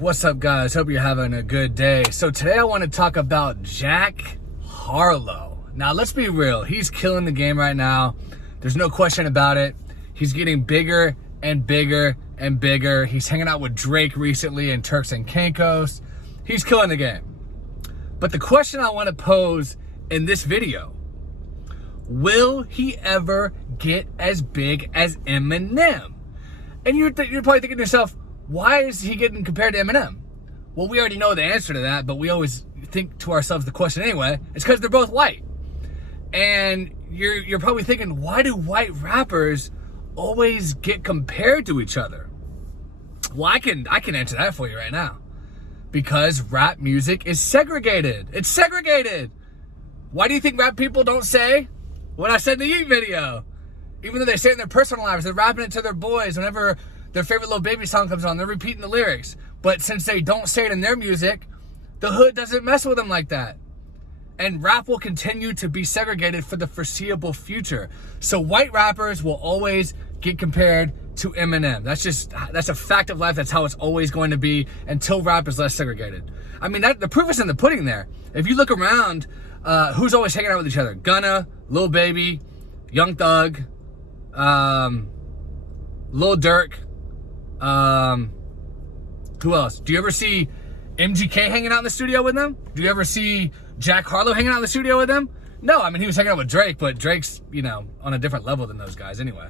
What's up, guys? Hope you're having a good day. So today I want to talk about Jack Harlow. Now, let's be real. He's killing the game right now. There's no question about it. He's getting bigger and bigger and bigger. He's hanging out with Drake recently in Turks and Caicos. He's killing the game. But the question I want to pose in this video, will he ever get as big as Eminem? And you're probably thinking to yourself, why is he getting compared to Eminem? Well, we already know the answer to that, but we always think to ourselves the question anyway. It's because they're both white. And you're probably thinking, why do white rappers always get compared to each other? Well, I can answer that for you right now. Because rap music is segregated. It's segregated. Why do you think rap people don't say what I said in the Yeet video? Even though they say it in their personal lives, they're rapping it to their boys whenever their favorite Lil Baby song comes on, they're repeating the lyrics. But since they don't say it in their music, the hood doesn't mess with them like that. And rap will continue to be segregated for the foreseeable future. So white rappers will always get compared to Eminem. That's a fact of life. That's how it's always going to be until rap is less segregated. I mean, the proof is in the pudding there. If you look around, who's always hanging out with each other? Gunna, Lil Baby, Young Thug, Lil Durk. Who else? Do you ever see MGK hanging out in the studio with them? Do you ever see Jack Harlow hanging out in the studio with them? No, I mean, he was hanging out with Drake, but Drake's, on a different level than those guys anyway.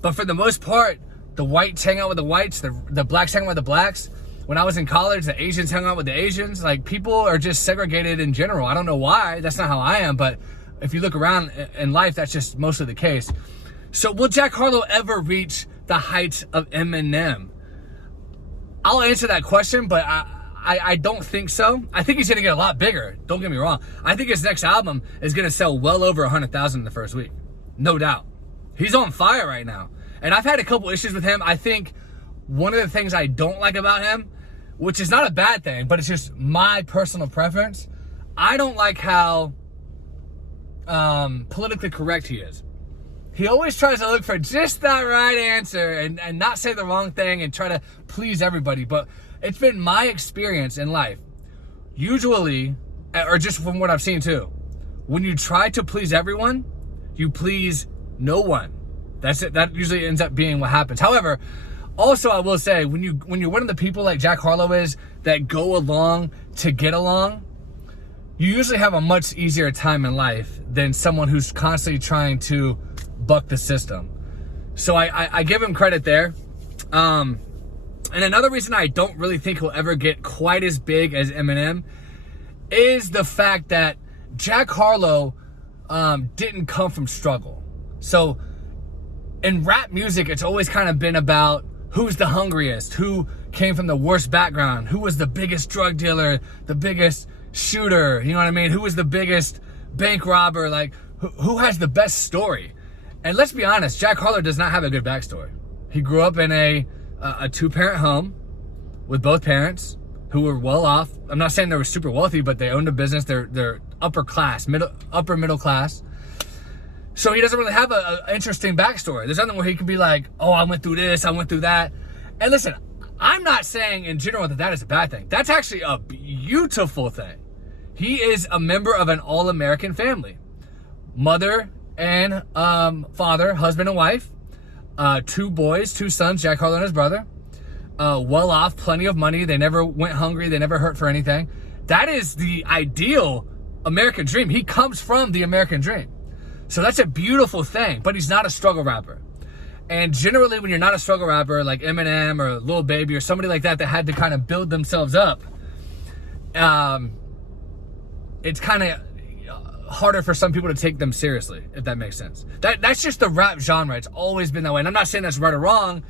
But for the most part, the whites hang out with the whites, the blacks hang out with the blacks. When I was in college, the Asians hung out with the Asians. Like, people are just segregated in general. I don't know why. That's not how I am, but if you look around in life, that's just mostly the case. So will Jack Harlow ever reach the heights of Eminem? I'll answer that question, but I don't think so. I think he's going to get a lot bigger. Don't get me wrong. I think his next album is going to sell well over 100,000 in the first week. No doubt. He's on fire right now. And I've had a couple issues with him. I think one of the things I don't like about him, which is not a bad thing, but it's just my personal preference, I don't like how politically correct he is. He always tries to look for just that right answer and not say the wrong thing and try to please everybody. But it's been my experience in life, usually, or just from what I've seen too, when you try to please everyone, you please no one. That's it. That usually ends up being what happens. However, also I will say, when you're one of the people like Jack Harlow is that go along to get along, you usually have a much easier time in life than someone who's constantly trying to buck the system. So I give him credit there. And another reason I don't really think he'll ever get quite as big as Eminem is the fact that Jack Harlow didn't come from struggle. So in rap music, it's always kind of been about who's the hungriest, who came from the worst background, who was the biggest drug dealer, the biggest shooter, you know what I mean? Who was the biggest bank robber, like who has the best story? And let's be honest, Jack Harlow does not have a good backstory. He grew up in a two-parent home with both parents who were well off. I'm not saying they were super wealthy, but they owned a business. They're upper middle class. So he doesn't really have an interesting backstory. There's nothing where he can be like, oh, I went through this, I went through that. And listen, I'm not saying in general that is a bad thing. That's actually a beautiful thing. He is a member of an all-American family. Mother and father, husband and wife, two boys, two sons, Jack Harlow and his brother, well off, plenty of money. They never went hungry. They never hurt for anything. That is the ideal American dream. He comes from the American dream. So that's a beautiful thing, but he's not a struggle rapper. And generally when you're not a struggle rapper like Eminem or Lil Baby or somebody like that had to kind of build themselves up, it's kind of harder for some people to take them seriously, if that makes sense. That's just the rap genre. It's always been that way. And I'm not saying that's right or wrong,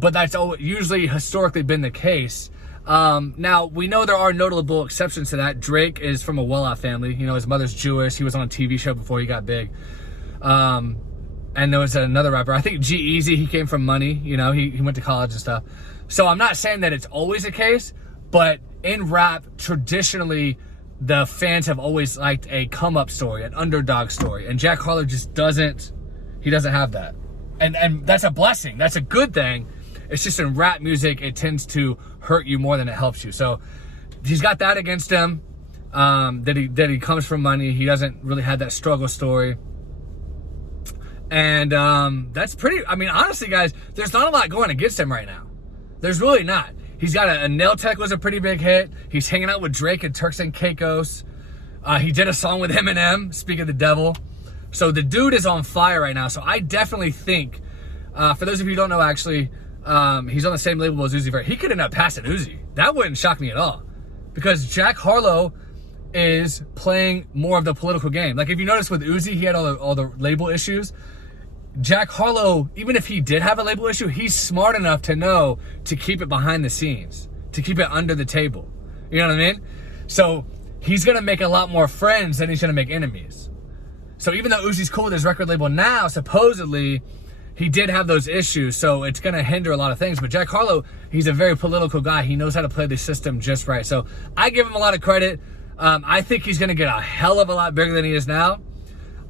but that's usually historically been the case. Now, we know there are notable exceptions to that. Drake is from a well-off family. His mother's Jewish. He was on a TV show before he got big. And there was another rapper, I think G-Eazy, he came from money. He went to college and stuff. So I'm not saying that it's always the case, but in rap, traditionally, the fans have always liked a come-up story, an underdog story. And Jack Harlow just doesn't have that. And that's a blessing. That's a good thing. It's just in rap music, it tends to hurt you more than it helps you. So he's got that against him, that he comes from money. He doesn't really have that struggle story. And that's pretty, I mean, honestly, guys, there's not a lot going against him right now. There's really not. He's got a Nail Tech was a pretty big hit. He's hanging out with Drake and Turks and Caicos. He did a song with Eminem, Speak of the Devil. So the dude is on fire right now. So I definitely think, for those of you who don't know, actually, he's on the same label as Uzi Vert. He could end up passing Uzi. That wouldn't shock me at all. Because Jack Harlow is playing more of the political game. Like if you notice with Uzi, he had all the label issues. Jack Harlow, even if he did have a label issue, he's smart enough to know to keep it behind the scenes, to keep it under the table. You know what I mean? So he's going to make a lot more friends than he's going to make enemies. So even though Uzi's cool with his record label now, supposedly he did have those issues, so it's going to hinder a lot of things. But Jack Harlow, he's a very political guy. He knows how to play the system just right. So I give him a lot of credit. I think he's going to get a hell of a lot bigger than he is now.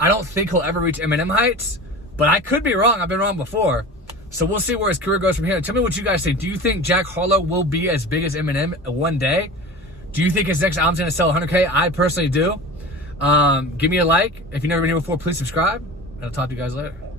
I don't think he'll ever reach Eminem heights, but I could be wrong. I've been wrong before. So we'll see where his career goes from here. Tell me what you guys think. Do you think Jack Harlow will be as big as Eminem one day? Do you think his next album's going to sell 100K? I personally do. Give me a like. If you've never been here before, please subscribe. And I'll talk to you guys later.